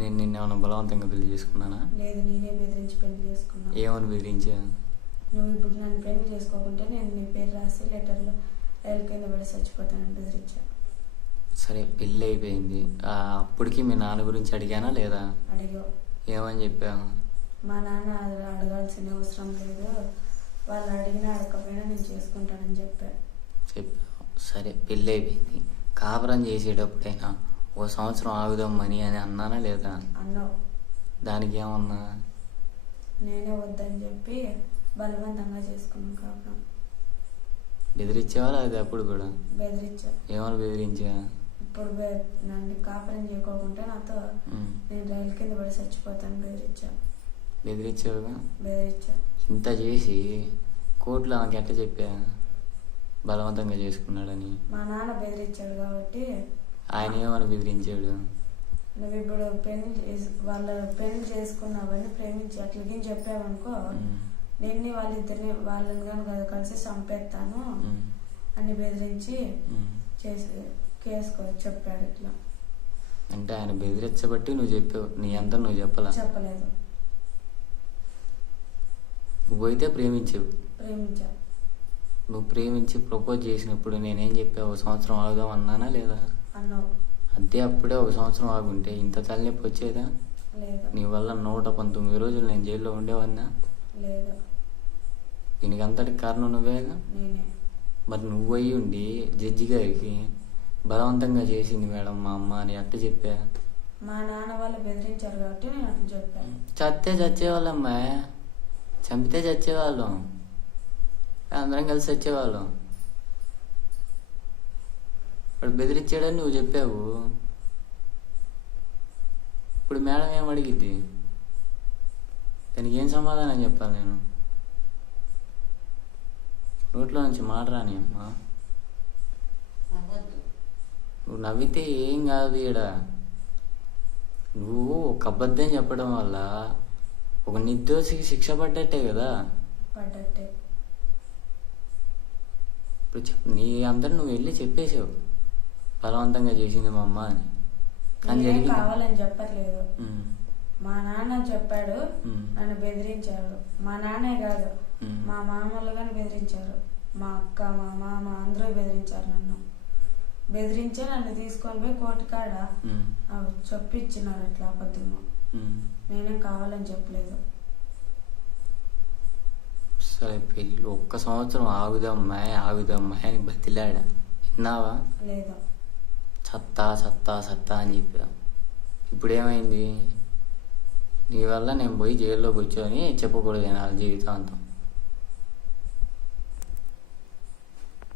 నేను నిన్నేమన్నా బలవంతంగా పెళ్లి చేసుకున్నానా? లేదు, నేనే బెదిరించి పెళ్లి చేసుకున్నా. ఏమని బెదిరించా? నువ్వు ఇప్పుడు నన్ను పెళ్లి చేసుకోకుంటే నేను నీ పేరు రాసి లెటర్లో రైలు కింద పడి చచ్చిపోతానని బెదిరించా. సరే, పెళ్ళి అయిపోయింది. అప్పటికి మీ నాన్న గురించి అడిగానా లేదా? అడిగావు. ఏమని చెప్పాను? మా నాన్న అడగాల్సిన అవసరం లేదు, వాళ్ళు అడిగినా అడగకపోయినా నేను చేసుకుంటానని చెప్పాను. చెప్పావు. సరే, పెళ్ళి అయిపోయింది. కాపురం చేసేటప్పుడైనా ఓ సంవత్సరం ఆగుదామని అని అన్నానా లేదా? అన్నావు. దానికి ఏమన్నా? నేనే వద్దని చెప్పి బలవంతంగా చేసుకున్నాం కాపురం. బెదిరించేవా అది? అప్పుడు కూడా బెదిరించా. ఏమని బెదిరించా? ఇప్పుడు నన్ను కాపురం చేయకోకుంటే నాతో నేను రైలు కింద పడి చచ్చిపోతాను బెదిరించా. బెదిరించావుగా? బెదిరించా. ఇంత చేసి కోర్టులో నాకు ఎట్లా చెప్పా బలవంతంగా చేసుకున్నాడని? మా నాన్న బెదిరించాడు కాబట్టి. ఆయన ఏమని బెదిరించాడు? నువ్వు ఇప్పుడు వాళ్ళ పెళ్లి చేసుకున్నావని ప్రేమించి అట్లకి చెప్పావనుకో, నేను వాళ్ళని కనుక కలిసి చంపేస్తాను అని బెదిరించి చెప్పాడు. ఇట్లా అంటే ఆయన బెదిరించబట్టి నువ్వు చెప్పావు, నీ అంతా నువ్వు చెప్పలేదు. నువ్వైతే ప్రేమించావు. ప్రేమించా. నువ్వు ప్రేమించి ప్రపోజ్ చేసినప్పుడు నేనేం చెప్పావు? ఒక సంవత్సరం ఆగుదాం అన్నానా లేదా? అన్నావు. అదే అప్పుడే ఒక సంవత్సరం ఆగుంటే ఇంత తలనొప్పి వచ్చేదా? లేదు. నీ వల్ల 119 రోజులు నేను జైల్లో ఉండేవాడినా? లేదు. దీనికి అంతటి కారణం నువ్వేగా. నేనే. మరి నువ్వు అయ్యి ఉండి జడ్జి గారికి బలవంతంగా చేసింది మేడం మా అమ్మ అని అట్ట చెప్పా? మా నాన్న వాళ్ళు బెదిరించారు కాబట్టి నేను అట్లా చెప్పాను. చచ్చేవాళ్ళమ్మా, చంపితే చచ్చేవాళ్ళం, అందరం కలిసి చచ్చేవాళ్ళం. వాడు బెదిరించాడని నువ్వు చెప్పావు. ఇప్పుడు మేడం ఏం అడిగిద్ది? దానికి ఏం సమాధానం చెప్పాలి నేను? నోట్లో నుంచి మాట రాని అమ్మా. నువ్వు నవ్వితే ఏం కాదు. ఈడ నువ్వు ఒక అబద్ధం చెప్పడం వల్ల ఒక నిర్దోషికి శిక్ష పడ్డట్టే కదా. పడ్డట్టే. ఇప్పుడు నీ అందరు నువ్వు వెళ్ళి చెప్పేసావు బలవంతంగా చేసింది మా అమ్మ అని. కానీ కావాలని చెప్పట్లేదు. మా నాన్న చెప్పాడు, నన్ను బెదిరించాడు. మా నాన్నే కాదు, మా మామూలు కానీ బెదిరించారు. మా అక్క, మా మామ అందరూ బెదిరించారు. బెదిరించే నన్ను తీసుకొని పోయి కోర్టు కాడ చొప్పించినారు. అట్లా అబద్ధము. నేనేం కావాలని చెప్పలేదు. సరే, పెళ్ళి ఒక్క సంవత్సరం ఆగుదమ్మా అని బతిలాడా? విన్నావా? లేదు. సత్తా అని చెప్పా. ఇప్పుడు ఏమైంది? నీ వల్ల నేను పోయి జైల్లోకి వచ్చాని చెప్పకూడదు నా జీవితాంతం.